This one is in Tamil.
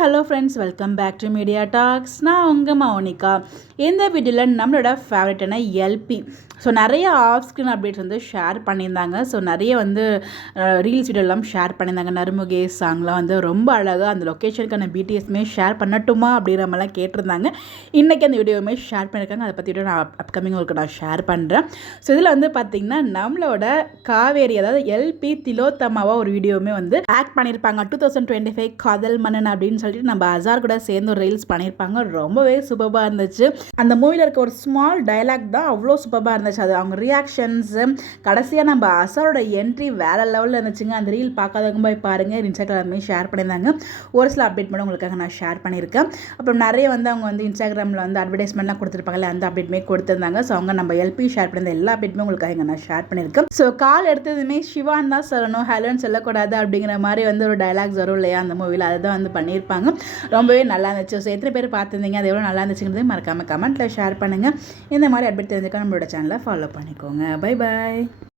Hello friends, welcome back to Media Talks. நான் உங்கள் மௌனிகா. இந்த வீடியோவில் நம்மளோட ஃபேவரட்டான எல்பி நிறைய ஆஃப் ஸ்க்ரீன் அப்டேட்ஸ் ஷேர் பண்ணியிருந்தாங்க. நிறைய ரீல்ஸ் வீடியோலாம் ஷேர் பண்ணியிருந்தாங்க. நறுமுகே சாங்லாம் ரொம்ப அழகாக அந்த லொக்கேஷனுக்கான பிடிஎஸ்மே ஷேர் பண்ணட்டுமா அப்படிங்கிற மாதிரிலாம் கேட்டிருந்தாங்க. இன்றைக்கி அந்த வீடியோவுமே ஷேர் பண்ணியிருக்காங்க. அதை பற்றி நான் அப்கமிங் உங்களுக்கு நான் ஷேர் பண்ணுறேன். இதில் பார்த்திங்கன்னா நம்மளோட காவேரி, அதாவது எல்பி திலோத்தமாவா ஒரு வீடியோவுமே ஆக்ட் பண்ணியிருப்பாங்க. 2025 காதல் மன்னன் அப்படின்னு சொல்லிட்டு நம்ம அசார் கூட சேர்ந்து ஒரு ரீல்ஸ் பண்ணியிருப்பாங்க. ரொம்பவே சூப்பராக இருந்துச்சு. அந்த மூவியில் இருக்க ஒரு ஸ்மால் டயலாக் தான் அவ்வளோ சூப்பராக இருந்துச்சு. அது அவங்க ரியாக்ஷன்ஸு, கடைசியாக நம்ம அசாரோட என்ட்ரி வேறு லெவலில் இருந்துச்சுங்க. அந்த ரீல் பார்க்காதவங்க போய் பாருங்கள். இன்ஸ்டாகிராமே ஷேர் பண்ணியிருந்தாங்க. ஒரு சில அப்டேட் மட்டும் உங்களுக்காக நான் ஷேர் பண்ணியிருக்கேன். அப்புறம் நிறைய அவங்க இன்ஸ்டாகிராமில் அட்வர்டைஸ்மெண்ட்லாம் கொடுத்துருப்பாங்கல்ல, அந்த அப்டேட்டுமே கொடுத்துருந்தாங்க. அவங்க நம்ம எல்பி ஷேர் பண்ணியிருந்த எல்லா அப்டேட்டுமே உங்களுக்காக இங்கே நான் ஷேர் பண்ணியிருக்கேன். கால் எடுத்ததுமே சிவான் தான் சொல்லணும், ஹலோன்னு சொல்லக்கூடாது அப்படிங்கிற மாதிரி ஒரு டயலாக்ஸ் வரும் இல்லையா அந்த மூவியில், அதை தான் பண்ணியிருப்பாங்க. ரொம்பவே நல்லா இருந்துச்சு. எத்தனை பேர் பார்த்துருந்தீங்க, அது எவ்வளோ நல்லா இருந்துச்சுங்கிறது மறக்காமல் கமெண்ட்டில் ஷேர் பண்ணுங்கள். இந்த மாதிரி அப்டேட் தெரிஞ்சுக்க நம்மளோட சேனலை ஃபாலோ பண்ணிக்கோங்க. Bye bye.